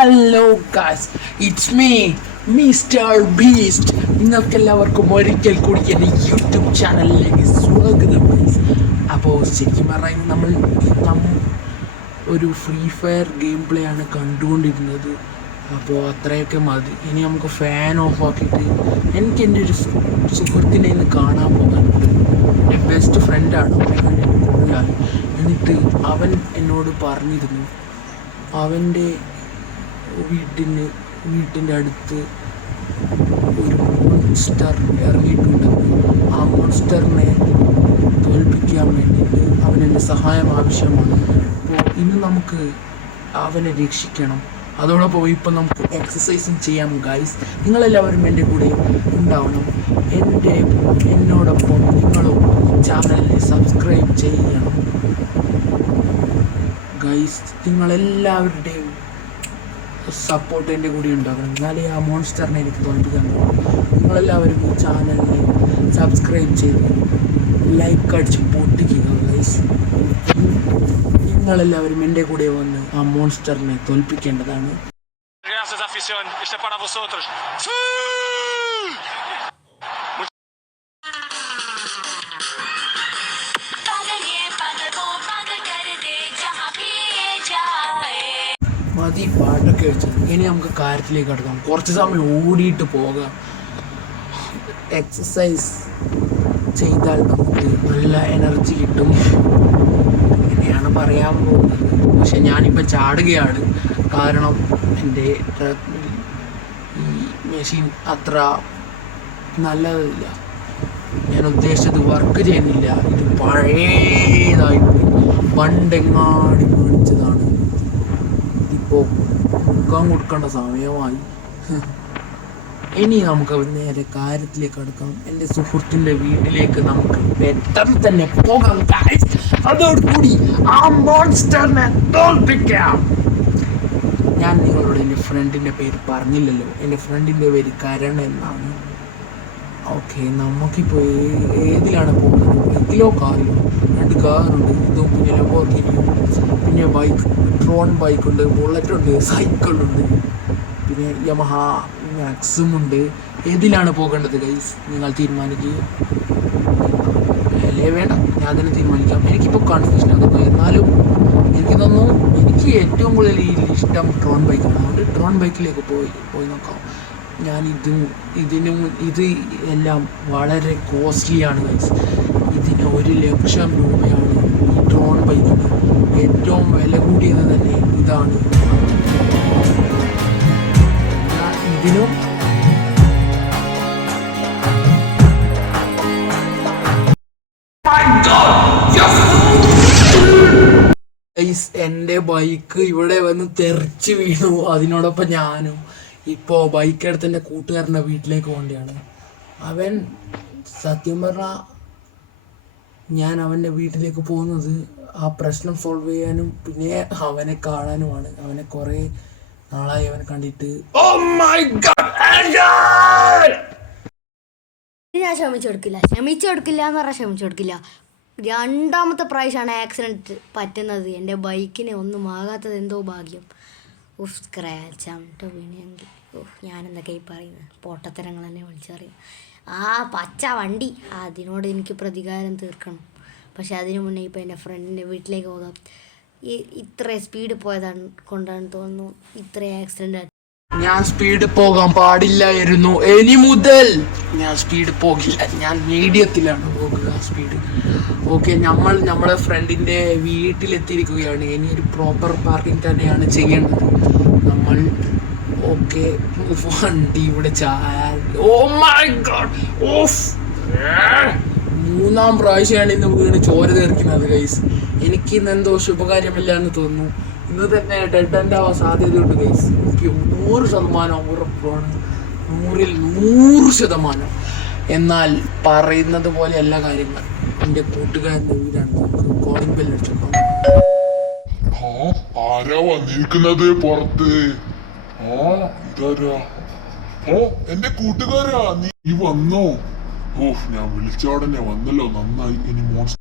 Hello guys, it's me mister beast. നിങ്ങൾക്കെല്ലാവർക്കും ഒരിക്കൽ കൂടി എൻ്റെ യൂട്യൂബ് ചാനലിലേക്ക് സ്വാഗതം. അപ്പോൾ ശരിക്കും പറഞ്ഞാൽ നമ്മൾ ഒരു ഫ്രീ ഫയർ ഗെയിം പ്ലേ ആണ് കണ്ടുകൊണ്ടിരുന്നത്. അപ്പോൾ അത്രയൊക്കെ മതി. ഇനി നമുക്ക് ഫാൻ ഓഫ് ആക്കിയിട്ട് എനിക്ക് എൻ്റെ ഒരു സുഹൃത്തിനെ ഇന്ന് കാണാൻ പോകാനുണ്ട്. എൻ്റെ ബെസ്റ്റ് ഫ്രണ്ടാണ്, അവനെ കണ്ടിട്ട് കുറേ. എന്നിട്ട് അവൻ എന്നോട് പറഞ്ഞിരുന്നു അവൻ്റെ വീട്ടിൻ്റെ അടുത്ത് ഒരു മോൺസ്റ്റർ ഇറങ്ങിയിട്ടുണ്ടെന്ന്. ആ മോൺസ്റ്ററിനെ തോൽപ്പിക്കാൻ വേണ്ടിയിട്ട് അവനെൻ്റെ സഹായം ആവശ്യമാണ്. അപ്പോൾ ഇന്ന് നമുക്ക് അവനെ രക്ഷിക്കണം. അതോടൊപ്പം ഇപ്പം നമുക്ക് എക്സസൈസും ചെയ്യാം ഗൈസ്. നിങ്ങളെല്ലാവരും എൻ്റെ കൂടെ ഉണ്ടാവണം. എന്നോടൊപ്പം നിങ്ങളും ചാനലിനെ സബ്സ്ക്രൈബ് ചെയ്യണം ഗൈസ്. നിങ്ങളെല്ലാവരുടെയും സപ്പോർട്ട് എൻ്റെ കൂടി ഉണ്ടാകണം, എന്നാലേ ആ മോൺസ്റ്ററിനെ എനിക്ക് തോൽപ്പിക്കാൻ പറ്റും. നിങ്ങളെല്ലാവരും ഈ ചാനലിനെ സബ്സ്ക്രൈബ് ചെയ്ത് ലൈക്ക് അടിച്ച് പൊട്ടിക്കുക ഗൈസ്. നിങ്ങളെല്ലാവരും എൻ്റെ കൂടെ വന്ന് ആ മോൺസ്റ്ററിനെ തോൽപ്പിക്കേണ്ടതാണ്. മതി പാട്ടൊക്കെ വെച്ച് ഇനി നമുക്ക് കാര്യത്തിലേക്ക് കിടക്കാം. കുറച്ച് സമയം ഓടിയിട്ട് പോകാം. എക്സസൈസ് ചെയ്താൽ നമുക്ക് നല്ല എനർജി കിട്ടും. അങ്ങനെയാണ് പറയാൻ പോകുന്നത്. പക്ഷെ ഞാനിപ്പോൾ ചാടുകയാണ്, കാരണം എൻ്റെ ഈ മെഷീൻ അത്ര നല്ലതല്ല. ഞാൻ ഉദ്ദേശിച്ചത് വർക്ക് ചെയ്യുന്നില്ല. ഇത് പഴയതായിട്ട് പണ്ടെങ്ങാടി മേടിച്ചതാണ്. ഇപ്പോൾ മുക്കാൻ കൊടുക്കേണ്ട സമയമായി. ഇനി നമുക്ക് നേരെ കാര്യത്തിലേക്ക് അടുക്കാം. എൻ്റെ സുഹൃത്തിൻ്റെ വീട്ടിലേക്ക് നമുക്ക് പെട്ടെന്ന് തന്നെ പോകാം. അതോടുകൂടി ആ മോൺസ്റ്ററിനെ തോൽപ്പിക്കാം. ഞാൻ നിങ്ങളോട് എൻ്റെ ഫ്രണ്ടിൻ്റെ പേര് പറഞ്ഞില്ലല്ലോ. എൻ്റെ ഫ്രണ്ടിൻ്റെ പേര് കരൺ എന്നാണ്. ഓക്കെ, നമുക്കിപ്പോൾ ഏതിലാണ് പോകുന്നത്? ബൈക്കിലോ കാറിലോ? 2 കാറുണ്ട്. ഇതും പിന്നെ ലംബോർഗിനിയും, പിന്നെ ട്രോൺ ബൈക്കുണ്ട്, ബുള്ളറ്റുണ്ട്, സൈക്കിളുണ്ട്, പിന്നെ യമഹ മാക്സും ഉണ്ട്. ഏതിലാണ് പോകേണ്ടത് ഗൈസ്? നിങ്ങൾ തീരുമാനിക്കുക. അല്ലേ വേണ്ട, ഞാൻ തന്നെ തീരുമാനിക്കാം. എനിക്കിപ്പോൾ കൺഫ്യൂഷൻ ആകുന്നു. എന്നാലും എനിക്ക് തോന്നുന്നു എനിക്ക് ഏറ്റവും കൂടുതൽ ഇഷ്ടം ട്രോൺ ബൈക്കാണ്. അതുകൊണ്ട് ട്രോൺ ബൈക്കിലേക്ക് പോയി നോക്കാം. ഞാൻ ഇത് എല്ലാം വളരെ കോസ്റ്റ്ലിയാണ് ഗൈസ്. ഇതിന് 1,00,000 രൂപയാണ് ഈ ട്രോൺ ബൈക്കിന്. ഏറ്റവും വില കൂടിയത് തന്നെ ഇതാണ്. ഇതിനും എൻ്റെ ബൈക്ക് ഇവിടെ വന്ന് തെറിച്ച് വീണു. അതിനോടൊപ്പം ഞാനും ഇപ്പോൾ ബൈക്ക് എടുത്ത് എൻ്റെ കൂട്ടുകാരൻ്റെ വീട്ടിലേക്ക് പോകേണ്ടതാണ്. അവൻ സത്യം പറഞ്ഞാൽ ഞാൻ അവൻ്റെ വീട്ടിലേക്ക് പോകുന്നത് ആ പ്രശ്നം സോൾവ് ചെയ്യാനും പിന്നെ അവനെ കാണാനുമാണ്. അവനെ കുറേ നാളായി അവനെ കണ്ടിട്ട്. ഞാൻ ക്ഷമിച്ചു കൊടുക്കില്ല എന്ന് പറഞ്ഞാൽ ക്ഷമിച്ചു കൊടുക്കില്ല. 2ാമത്തെ പ്രാവശ്യമാണ് ആക്സിഡൻറ്റ് പറ്റുന്നത്. എൻ്റെ ബൈക്കിന് ഒന്നും ആകാത്തത് എന്തോ ഭാഗ്യം. സ്ക്രാച്ച് ആമിട്ട് വീണെങ്കിൽ ഞാനെന്തൊക്കെ ഈ പറയുന്നത് പൊട്ടത്തരങ്ങൾ തന്നെ വിളിച്ചറിയും. ആ പച്ച വണ്ടി, അതിനോട് എനിക്ക് പ്രതികാരം തീർക്കണം. പക്ഷെ അതിനു മുന്നേ ഇപ്പോൾ എൻ്റെ ഫ്രണ്ടിൻ്റെ വീട്ടിലേക്ക് പോകാം. ഇത്ര സ്പീഡ് പോയതാണ് കൊണ്ടാണ് തോന്നുന്നു ഇത്ര ആക്സിഡൻ്റ്. ഞാൻ സ്പീഡ് പോകാൻ പാടില്ലായിരുന്നു. ഇനി മുതൽ ഞാൻ സ്പീഡ് പോകില്ല. ഞാൻ മീഡിയത്തിലാണ് പോകുക സ്പീഡ്. ഓക്കെ, നമ്മളെ ഫ്രണ്ടിൻ്റെ വീട്ടിലെത്തിയിരിക്കുകയാണ്. ഇനി ഒരു പ്രോപ്പർ പാർക്കിംഗ് തന്നെയാണ് ചെയ്യേണ്ടത് നമ്മൾ. ഓക്കെ, വണ്ടി ഇവിടെ ഓഫ് 3ാം പ്രാവശ്യമാണ് ഇന്ന് വീണ് ചോര തീർക്കുന്നത് ഗൈസ്. എനിക്ക് ഇന്ന് എന്തോ ശുഭകാര്യമില്ല എന്ന് തോന്നുന്നു. ഇന്ന് തന്നെ ഡെഡ് എൻഡ് ആവാൻ സാധ്യതയുണ്ട് ഗൈസ്. എനിക്ക് 100% ഉറപ്പാണ്. 100ൽ 100%. എന്നാൽ പറയുന്നത് പോലെയല്ല കാര്യങ്ങൾ. എൻ്റെ കൂട്ടുകാരൻ്റെ വീടാണ്. നമുക്ക് കോളിംഗ് ബെൽ അടിച്ചേക്കാം. ആരാ വന്നിരിക്കുന്നത് പുറത്ത്? ഇതാരാ? എന്റെ കൂട്ടുകാരാ, നീ വന്നോ? ഞാൻ വിളിച്ച ഉടനെ വന്നല്ലോ, നന്നായി. ഇനി മോൺസ്റ്റർ